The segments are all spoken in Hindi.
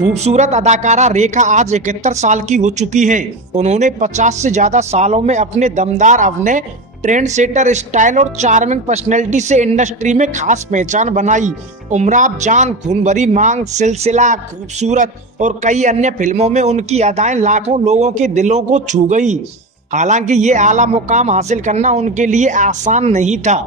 खूबसूरत अदाकारा रेखा आज 71 साल की हो चुकी हैं। उन्होंने 50 से ज्यादा सालों में अपने दमदार अभिनय, ट्रेंड सेटर स्टाइल और चार्मिंग पर्सनैलिटी से इंडस्ट्री में खास पहचान बनाई। उमराव जान, खून भरी मांग, सिलसिला, खूबसूरत और कई अन्य फिल्मों में उनकी अदाएं लाखों लोगों के दिलों को छू गई। हालांकि ये आला मुकाम हासिल करना उनके लिए आसान नहीं था।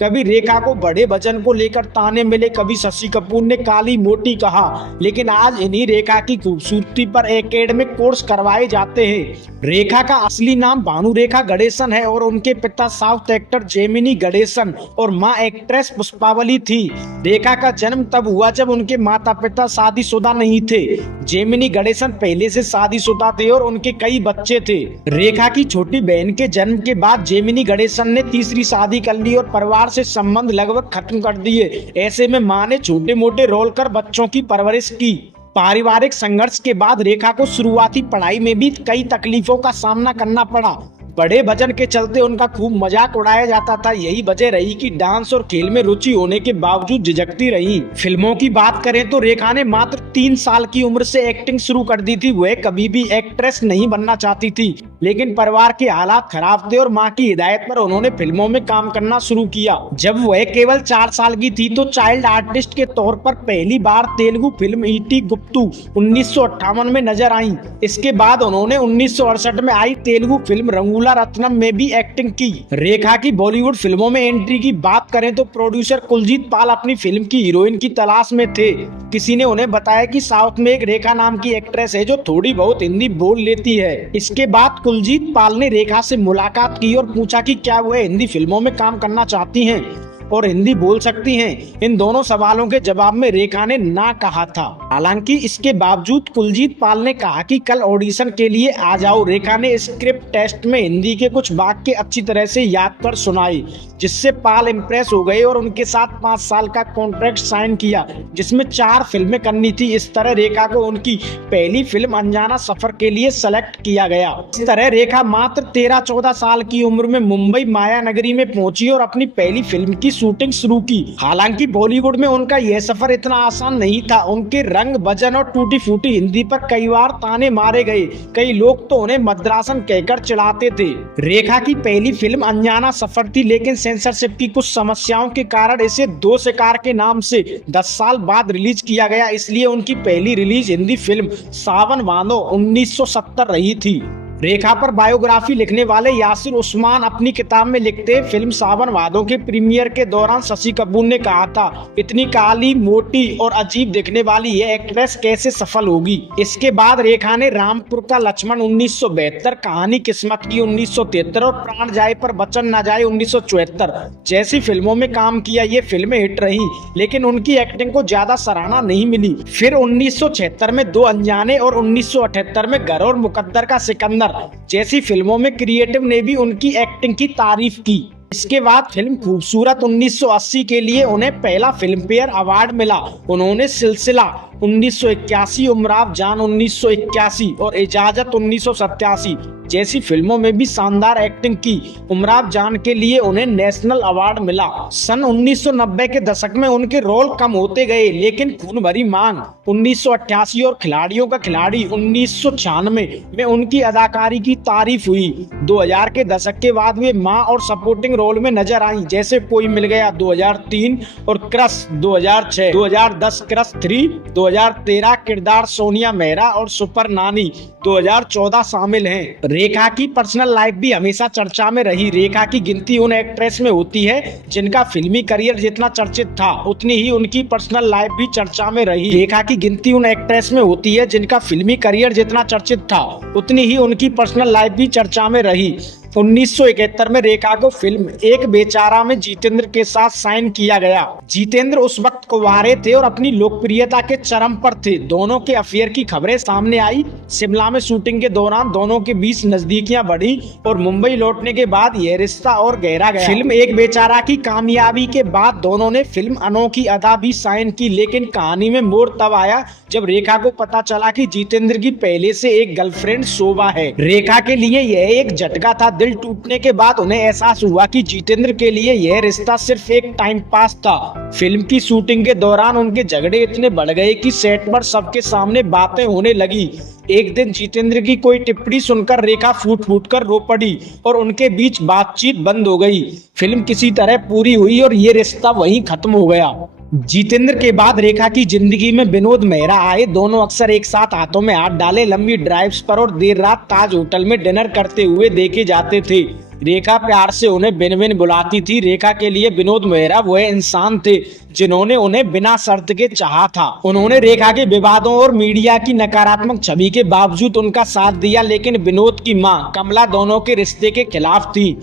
कभी रेखा को बड़े वजन को लेकर ताने मिले, कभी शशि कपूर ने काली मोटी कहा, लेकिन आज इन्हीं रेखा की खूबसूरती पर एकेडमिक कोर्स करवाए जाते हैं। रेखा का असली नाम भानु रेखा गणेशन है और उनके पिता साउथ एक्टर जेमिनी गणेशन और मां एक्ट्रेस पुष्पावली थी। रेखा का जन्म तब हुआ जब उनके माता पिता शादीशुदा नहीं थे। जेमिनी गणेशन पहले से शादीशुदा थे और उनके कई बच्चे थे। रेखा की छोटी बहन के जन्म के बाद जेमिनी गणेशन ने तीसरी शादी कर ली और परिवार से संबंध लगभग खत्म कर दिए। ऐसे में मां ने छोटे मोटे रोल कर बच्चों की परवरिश की। पारिवारिक संघर्ष के बाद रेखा को शुरुआती पढ़ाई में भी कई तकलीफों का सामना करना पड़ा। बड़े वजन के चलते उनका खूब मजाक उड़ाया जाता था। यही वजह रही कि डांस और खेल में रुचि होने के बावजूद झिझकती रही। फिल्मों की बात करें तो रेखा ने मात्र 3 साल की उम्र से एक्टिंग शुरू कर दी थी। वह कभी भी एक्ट्रेस नहीं बनना चाहती थी, लेकिन परिवार के हालात खराब थे और मां की हिदायत पर उन्होंने फिल्मों में काम करना शुरू किया। जब वह केवल 4 साल की थी तो चाइल्ड आर्टिस्ट के तौर पर पहली बार तेलुगु फिल्म ईटी गुप्तू 1958 में नजर आई। इसके बाद उन्होंने 1968 में आई तेलुगु फिल्म रंगूला रत्नम में भी एक्टिंग की। रेखा की बॉलीवुड फिल्मों में एंट्री की बात करें तो प्रोड्यूसर कुलजीत पाल अपनी फिल्म की हीरोइन की तलाश में थे। किसी ने उन्हें बताया कि साउथ में एक रेखा नाम की एक्ट्रेस है जो थोड़ी बहुत हिंदी बोल लेती है। इसके बाद कुलजीत पाल ने रेखा से मुलाकात की और पूछा कि क्या वह हिंदी फिल्मों में काम करना चाहती हैं और हिंदी बोल सकती हैं। इन दोनों सवालों के जवाब में रेखा ने ना कहा था। हालांकि इसके बावजूद कुलजीत पाल ने कहा कि कल ऑडिशन के लिए आ जाओ। रेखा ने स्क्रिप्ट टेस्ट में हिंदी के कुछ वाक्य अच्छी तरह से याद कर सुनाए, जिससे पाल इम्प्रेस हो गए और उनके साथ 5 साल का कॉन्ट्रैक्ट साइन किया, जिसमें 4 फिल्में करनी थी। इस तरह रेखा को उनकी पहली फिल्म अनजाना सफर के लिए सेलेक्ट किया गया। इस तरह रेखा मात्र 13-14 साल की उम्र में मुंबई माया नगरी में पहुंची और अपनी पहली फिल्म की शूटिंग शुरू की। हालांकि बॉलीवुड में उनका यह सफर इतना आसान नहीं था। उनके रंग, वजन और टूटी फूटी हिंदी पर कई बार ताने मारे गए। कई लोग तो उन्हें मद्रासन कहकर चिढ़ाते थे। रेखा की पहली फिल्म अनजाना सफर थी, लेकिन सेंसरशिप की कुछ समस्याओं के कारण इसे 2 शिकार के नाम से 10 साल बाद रिलीज किया गया। इसलिए उनकी पहली रिलीज हिंदी फिल्म सावन भादो 1970 रही थी। रेखा पर बायोग्राफी लिखने वाले यासिर उस्मान अपनी किताब में लिखते हैं, फिल्म सावन भादो के प्रीमियर के दौरान शशि कपूर ने कहा था, इतनी काली, मोटी और अजीब दिखने वाली यह एक्ट्रेस कैसे सफल होगी। इसके बाद रेखा ने रामपुर का लक्ष्मण 1972, कहानी किस्मत की 1973 और प्राण जाए पर वचन न जाए 1974 जैसी फिल्मों में काम किया। ये फिल्में हिट रही, लेकिन उनकी एक्टिंग को ज्यादा सराहना नहीं मिली। फिर 1976 में 2 अनजाने और 1978 में घर और मुकद्दर का सिकंदर जैसी फिल्मों में क्रिएटिव ने भी उनकी एक्टिंग की तारीफ की। इसके बाद फिल्म खूबसूरत 1980 के लिए उन्हें पहला फिल्म फेयर अवार्ड मिला। उन्होंने सिलसिला 1981, उमराव जान 1981 और इजाजत 1987 जैसी फिल्मों में भी शानदार एक्टिंग की। उमराव जान के लिए उन्हें नेशनल अवार्ड मिला। सन 1990 के दशक में उनके रोल कम होते गए, लेकिन खून भरी मांग 1988 और खिलाड़ियों का खिलाड़ी 1996 में उनकी अदाकारी की तारीफ हुई। 2000 के दशक के बाद वे मां और सपोर्टिंग रोल में नजर आई, जैसे कोई मिल गया 2003 और क्रश 2006, 2010 क्रश 3, 2013 किरदार सोनिया मेहरा और सुपर नानी 2014 शामिल हैं। रेखा की पर्सनल लाइफ भी हमेशा चर्चा में रही। रेखा की गिनती उन एक्ट्रेस में होती है जिनका फिल्मी करियर जितना चर्चित था, उतनी ही उनकी पर्सनल लाइफ भी चर्चा में रही। रेखा की गिनती उन एक्ट्रेस में होती है जिनका फिल्मी करियर जितना चर्चित था, उतनी ही उनकी पर्सनल लाइफ भी चर्चा में रही। 1971 में रेखा को फिल्म एक बेचारा में जितेंद्र के साथ साइन किया गया। जितेंद्र उस वक्त कुंवारे थे और अपनी लोकप्रियता के चरम पर थे। दोनों के अफेयर की खबरें सामने आई। शिमला में शूटिंग के दौरान दोनों के बीच नजदीकियां बढ़ी और मुंबई लौटने के बाद यह रिश्ता और गहरा गया। फिल्म एक बेचारा की कामयाबी के बाद दोनों ने फिल्म अनोखी अदा भी साइन की, लेकिन कहानी में मोड़ तब आया जब रेखा को पता चला कि जितेंद्र की पहले से एक गर्लफ्रेंड शोभा है। रेखा के लिए यह एक झटका था। दिल दिल टूटने के बाद उन्हें एहसास हुआ कि जितेंद्र के लिए यह रिश्ता सिर्फ एक टाइम पास था। फिल्म की शूटिंग के दौरान उनके झगड़े इतने बढ़ गए कि सेट पर सबके सामने बातें होने लगी। एक दिन जितेंद्र की कोई टिप्पणी सुनकर रेखा फूट फूट कर रो पड़ी और उनके बीच बातचीत बंद हो गई। फिल्म किसी तरह पूरी हुई और ये रिश्ता वहीं खत्म हो गया। जितेंद्र के बाद रेखा की जिंदगी में विनोद मेहरा आए। दोनों अक्सर एक साथ हाथों में हाथ डाले लंबी ड्राइव्स पर और देर रात ताज होटल में डिनर करते हुए देखे जाते थे। रेखा प्यार से उन्हें बिन बिन बुलाती थी। रेखा के लिए विनोद मेहरा वह इंसान थे जिन्होंने उन्हें बिना शर्त के चाहा था। उन्होंने रेखा के विवादों और मीडिया की नकारात्मक छवि के बावजूद उनका साथ दिया, लेकिन विनोद की मां कमला दोनों के रिश्ते के खिलाफ थी।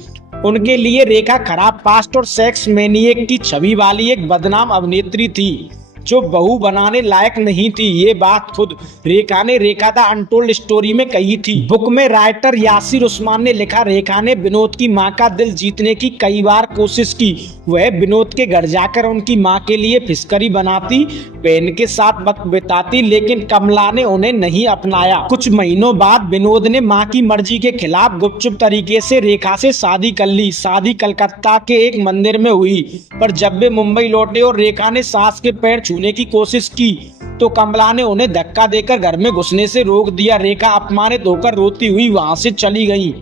उनके लिए रेखा खराब पास्ट और सेक्स मैनिएक की छवि वाली एक बदनाम अभिनेत्री थी जो बहू बनाने लायक नहीं थी। ये बात खुद रेखा ने रेखा द अनटोल्ड स्टोरी में कही थी। बुक में राइटर यासिर उस्मान ने लिखा, रेखा ने विनोद की मां का दिल जीतने की कई बार कोशिश की। वह विनोद के घर जाकर उनकी मां के लिए फिशकरी बनाती, बहन के साथ वक्त बिताती, लेकिन कमला ने उन्हें नहीं अपनाया। कुछ महीनों बाद विनोद ने मां की मर्जी के खिलाफ गुपचुप तरीके से रेखा से शादी कर ली। शादी कलकत्ता के एक मंदिर में हुई, पर जब वे मुंबई लौटे और रेखा ने सास के पैर छूने की कोशिश की तो कमला ने उन्हें धक्का देकर घर में घुसने से रोक दिया। रेखा अपमानित होकर रोती हुई वहां से चली गई।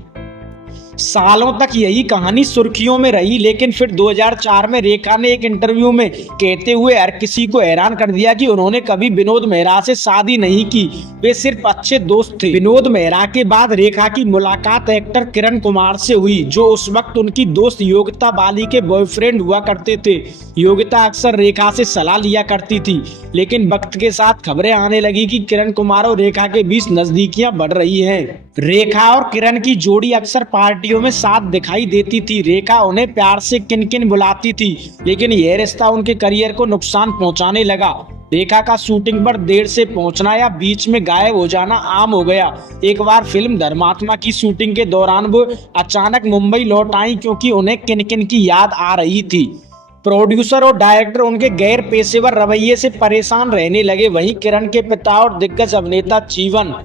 सालों तक यही कहानी सुर्खियों में रही, लेकिन फिर 2004 में रेखा ने एक इंटरव्यू में कहते हुए हर किसी को हैरान कर दिया कि उन्होंने कभी विनोद मेहरा से शादी नहीं की, वे सिर्फ अच्छे दोस्त थे। विनोद मेहरा के बाद रेखा की मुलाकात एक्टर किरण कुमार से हुई, जो उस वक्त उनकी दोस्त योगिता बाली के बॉयफ्रेंड हुआ करते थे। योगिता अक्सर रेखा से सलाह लिया करती थी, लेकिन वक्त के साथ खबरें आने लगी कि किरण कुमार और रेखा के बीच नजदीकियां बढ़ रही हैं। रेखा और किरण की जोड़ी अक्सर पार्टियों में साथ दिखाई देती थी। रेखा उन्हें प्यार से किन बुलाती थी, लेकिन यह रिश्ता उनके करियर को नुकसान पहुंचाने लगा। रेखा का शूटिंग पर देर से पहुंचना या बीच में गायब हो जाना आम हो गया। एक बार फिल्म धर्मात्मा की शूटिंग के दौरान वो अचानक मुंबई लौट आई क्योंकि उन्हें किन की याद आ रही थी। प्रोड्यूसर और डायरेक्टर उनके गैर पेशेवर रवैये से परेशान रहने लगे। वहीं किरण के पिता और दिग्गज अभिनेता जीवन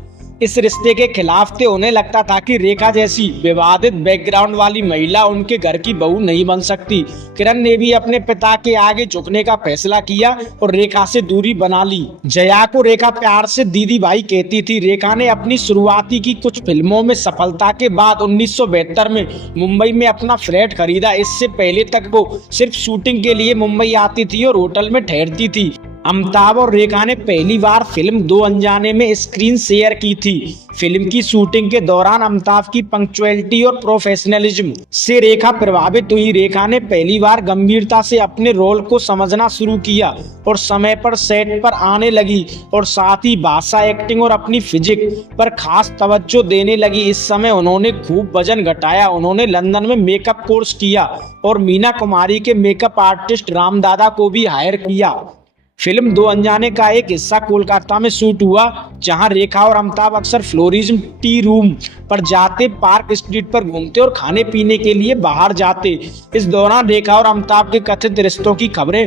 इस रिश्ते के खिलाफ थे। उन्हें लगता था कि रेखा जैसी विवादित बैकग्राउंड वाली महिला उनके घर की बहू नहीं बन सकती। किरण ने भी अपने पिता के आगे झुकने का फैसला किया और रेखा से दूरी बना ली। जया को रेखा प्यार से दीदी भाई कहती थी। रेखा ने अपनी शुरुआती की कुछ फिल्मों में सफलता के बाद 1972 में मुंबई में अपना फ्लैट खरीदा। इससे पहले तक वो सिर्फ शूटिंग के लिए मुंबई आती थी और होटल में ठहरती थी। अमिताभ और रेखा ने पहली बार फिल्म दो अनजाने में स्क्रीन शेयर की थी। फिल्म की शूटिंग के दौरान अमिताभ की पंक्चुअलिटी और प्रोफेशनलिज्म से रेखा प्रभावित हुई। रेखा ने पहली बार गंभीरता से अपने रोल को समझना शुरू किया और समय पर सेट पर आने लगी और साथ ही भाषा, एक्टिंग और अपनी फिजिक पर खास तवज्जो देने लगी। इस समय उन्होंने खूब वजन घटाया। उन्होंने लंदन में मेकअप कोर्स किया और मीना कुमारी के मेकअप आर्टिस्ट रामदादा को भी हायर किया। फिल्म दो अनजाने का एक हिस्सा कोलकाता में शूट हुआ, जहां रेखा और अमिताभ अक्सर फ्लोरिज्म टी रूम पर जाते, पार्क स्ट्रीट पर घूमते और खाने पीने के लिए बाहर जाते। इस दौरान रेखा और अमिताभ के कथित रिश्तों की खबरें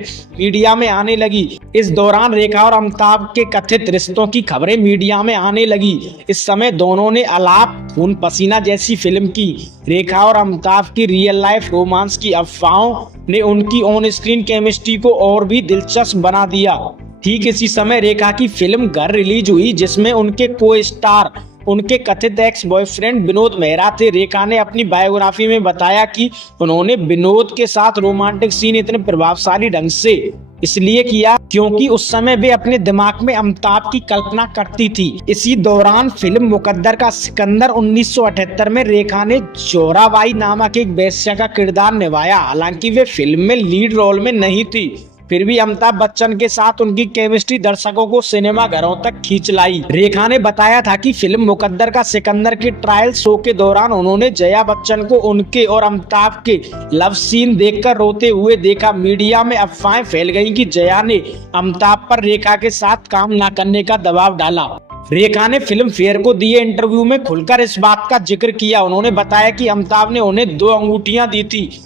मीडिया में आने लगी। इस समय दोनों ने अलाप, खून पसीना जैसी फिल्म की। रेखा और अमिताभ की रियल लाइफ रोमांस की अफवाहों ने उनकी ऑन स्क्रीन केमिस्ट्री को और भी दिलचस्प बना दिया। ठीक इसी समय रेखा की फिल्म घर रिलीज हुई, जिसमें उनके को स्टार उनके कथित एक्स बॉयफ्रेंड विनोद मेहरा थे। रेखा ने अपनी बायोग्राफी में बताया कि उन्होंने विनोद के साथ रोमांटिक सीन इतने प्रभावशाली ढंग से इसलिए किया क्योंकि उस समय वे अपने दिमाग में अमिताभ की कल्पना करती थी। इसी दौरान फिल्म मुकद्दर का सिकंदर 1978 में रेखा ने जोराबाई नामक एक वेश्या का किरदार निभाया। हालांकि वे फिल्म में लीड रोल में नहीं थी, फिर भी अमिताभ बच्चन के साथ उनकी केमिस्ट्री दर्शकों को सिनेमा घरों तक खींच लाई। रेखा ने बताया था कि फिल्म मुकद्दर का सिकंदर के ट्रायल शो के दौरान उन्होंने जया बच्चन को उनके और अमिताभ के लव सीन देखकर रोते हुए देखा। मीडिया में अफवाहें फैल गईं कि जया ने अमिताभ पर रेखा के साथ काम न करने का दबाव डाला। रेखा ने फिल्म फेयर को दिए इंटरव्यू में खुलकर इस बात का जिक्र किया। उन्होंने बताया कि अमिताभ ने उन्हें 2 अंगूठियां दी थी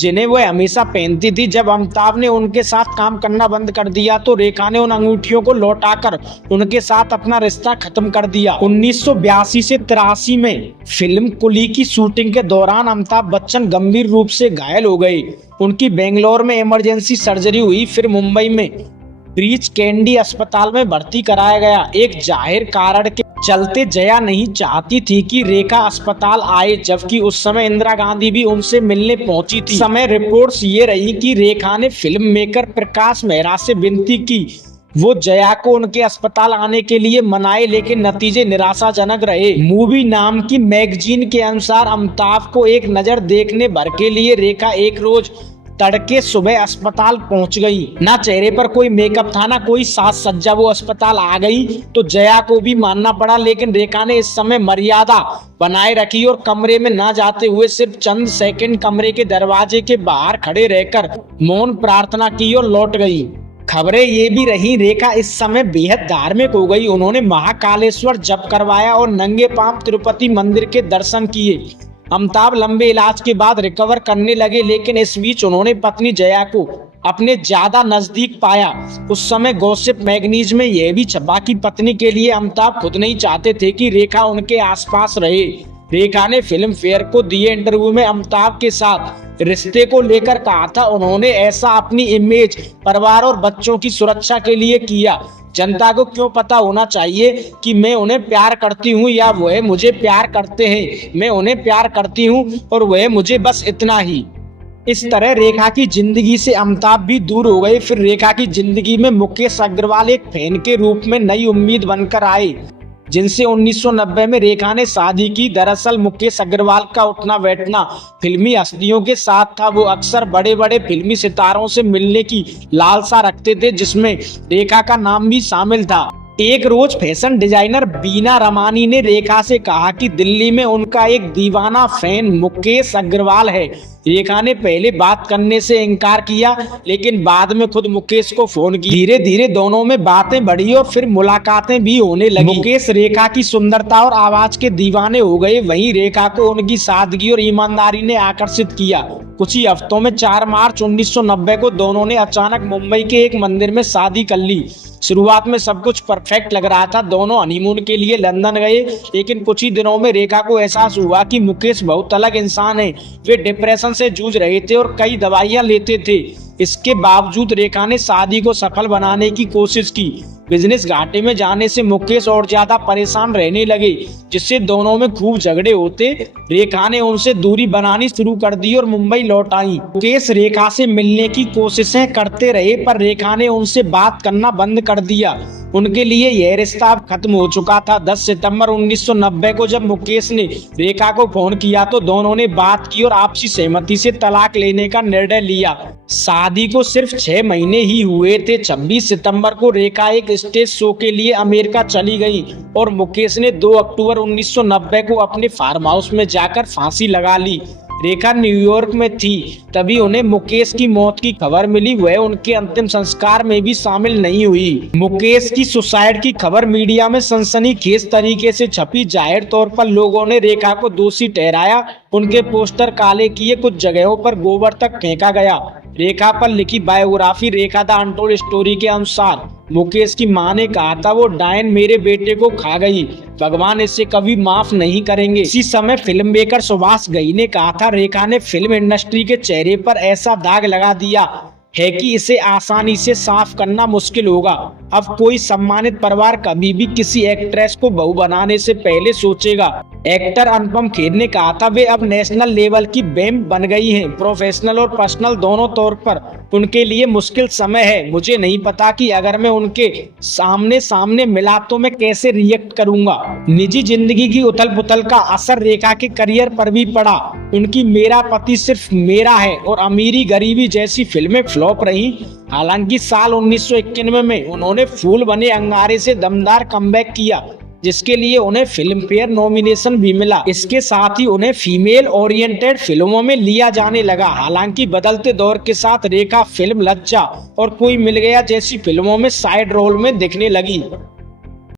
जिन्हें वह हमेशा पहनती थी। जब अमिताभ ने उनके साथ काम करना बंद कर दिया तो रेखा ने उन अंगूठियों को लौटाकर उनके साथ अपना रिश्ता खत्म कर दिया। 1982 से 83 में फिल्म कुली की शूटिंग के दौरान अमिताभ बच्चन गंभीर रूप से घायल हो गए। उनकी बेंगलोर में इमरजेंसी सर्जरी हुई, फिर मुंबई में ब्रीच कैंडी अस्पताल में भर्ती कराया गया। एक जाहिर कारण के चलते जया नहीं चाहती थी कि रेखा अस्पताल आए, जबकि उस समय इंदिरा गांधी भी उनसे मिलने पहुंची थी। समय रिपोर्ट्स ये रही कि रेखा ने फिल्म मेकर प्रकाश मेहरा से विनती की वो जया को उनके अस्पताल आने के लिए मनाए, लेकिन नतीजे निराशाजनक रहे। मूवी नाम की मैगजीन के अनुसार अमिताभ को एक नजर देखने भर के लिए रेखा एक रोज तड़के सुबह अस्पताल पहुंच गई। ना चेहरे पर कोई मेकअप था, ना कोई साज सज्जा। वो अस्पताल आ गई तो जया को भी मानना पड़ा, लेकिन रेखा ने इस समय मर्यादा बनाए रखी और कमरे में ना जाते हुए सिर्फ चंद सेकंड कमरे के दरवाजे के बाहर खड़े रहकर मौन प्रार्थना की और लौट गई। खबरें ये भी रही रेखा इस समय बेहद धार्मिक हो गई। उन्होंने महाकालेश्वर जप करवाया और नंगे पांव तिरुपति मंदिर के दर्शन किए। अमिताभ लंबे इलाज के बाद रिकवर करने लगे, लेकिन इस बीच उन्होंने पत्नी जया को अपने ज्यादा नजदीक पाया। उस समय गॉसिप मैगजीन में यह भी छपा कि पत्नी के लिए अमिताभ खुद नहीं चाहते थे कि रेखा उनके आसपास रहे। रेखा ने फिल्म फेयर को दिए इंटरव्यू में अमिताभ के साथ रिश्ते को लेकर कहा था, उन्होंने ऐसा अपनी इमेज, परिवार और बच्चों की सुरक्षा के लिए किया। जनता को क्यों पता होना चाहिए कि मैं उन्हें प्यार करती हूँ या वह मुझे प्यार करते हैं। मैं उन्हें प्यार करती हूँ और वह मुझे, बस इतना ही। इस तरह रेखा की जिंदगी से अमिताभ भी दूर हो गए। फिर रेखा की जिंदगी में मुकेश अग्रवाल एक फैन के रूप में नई उम्मीद बनकर आए, जिनसे 1990 में रेखा ने शादी की। दरअसल मुकेश अग्रवाल का उठना बैठना फिल्मी हस्तियों के साथ था। वो अक्सर बड़े बड़े फिल्मी सितारों से मिलने की लालसा रखते थे, जिसमें रेखा का नाम भी शामिल था। एक रोज फैशन डिजाइनर बीना रमानी ने रेखा से कहा कि दिल्ली में उनका एक दीवाना फैन मुकेश अग्रवाल है। रेखा ने पहले बात करने से इनकार किया, लेकिन बाद में खुद मुकेश को फोन किया। धीरे धीरे दोनों में बातें बढ़ी और फिर मुलाकातें भी होने लगी। मुकेश रेखा की सुंदरता और आवाज के दीवाने हो गए, वहीं रेखा को उनकी सादगी और ईमानदारी ने आकर्षित किया। कुछ ही हफ्तों में 4 मार्च 1990 को दोनों ने अचानक मुंबई के एक मंदिर में शादी कर ली। शुरुआत में सब कुछ परफेक्ट लग रहा था। दोनों हनीमून के लिए लंदन गए, लेकिन कुछ ही दिनों में रेखा को एहसास हुआ कि मुकेश बहुत अलग इंसान है। वे डिप्रेशन से जूझ रहे थे और कई दवाइयां लेते थे। इसके बावजूद रेखा ने शादी को सफल बनाने की कोशिश की। बिजनेस घाटे में जाने से मुकेश और ज्यादा परेशान रहने लगे, जिससे दोनों में खूब झगड़े होते। रेखा ने उनसे दूरी बनानी शुरू कर दी और मुंबई लौट आई। मुकेश रेखा से मिलने की कोशिशें करते रहे, पर रेखा ने उनसे बात करना बंद कर दिया। उनके लिए यह रिश्ता अब खत्म हो चुका था। 10 सितंबर 1990 को जब मुकेश ने रेखा को फोन किया तो दोनों ने बात की और आपसी सहमति से तलाक लेने का निर्णय लिया। शादी को सिर्फ 6 महीने ही हुए थे। 26 सितंबर को रेखा एक स्टेज शो के लिए अमेरिका चली गई और मुकेश ने 2 अक्टूबर 1990 को अपने फार्म हाउस में जाकर फांसी लगा ली। रेखा न्यूयॉर्क में थी, तभी उन्हें मुकेश की मौत की खबर मिली। वह उनके अंतिम संस्कार में भी शामिल नहीं हुई। मुकेश की सुसाइड की खबर मीडिया में सनसनीखेज तरीके से छपी। जाहिर तौर पर लोगों ने रेखा को दोषी ठहराया। उनके पोस्टर काले किए, कुछ जगहों पर गोबर तक फेंका गया। रेखा पर लिखी biography Rekha the untold story के अनुसार मुकेश की मां ने कहा था, वो डायन मेरे बेटे को खा गई, भगवान इसे कभी माफ नहीं करेंगे। इसी समय फिल्म मेकर सुभाष घई ने कहा था, रेखा ने फिल्म इंडस्ट्री के चेहरे पर ऐसा दाग लगा दिया है कि इसे आसानी से साफ करना मुश्किल होगा। अब कोई सम्मानित परिवार कभी भी किसी एक्ट्रेस को बहू बनाने से पहले सोचेगा। एक्टर अनुपम खेर ने कहा था, वे अब नेशनल लेवल की बेम बन गई हैं। प्रोफेशनल और पर्सनल दोनों तौर पर उनके लिए मुश्किल समय है। मुझे नहीं पता कि अगर मैं उनके सामने मिला तो मैं कैसे रिएक्ट करूंगा। निजी जिंदगी की उथल पुथल का असर रेखा के करियर पर भी पड़ा। उनकी मेरा पति सिर्फ मेरा है और अमीरी गरीबी जैसी फिल्में फ्लॉप रही। हालांकि साल 1991 में उन्होंने फूल बने अंगारे से दमदार कमबैक किया, जिसके लिए उन्हें फिल्म फेयर नॉमिनेशन भी मिला। इसके साथ ही उन्हें फीमेल ओरिएंटेड फिल्मों में लिया जाने लगा। हालांकि बदलते दौर के साथ रेखा फिल्म लज्जा और कोई मिल गया जैसी फिल्मों में साइड रोल में दिखने लगी।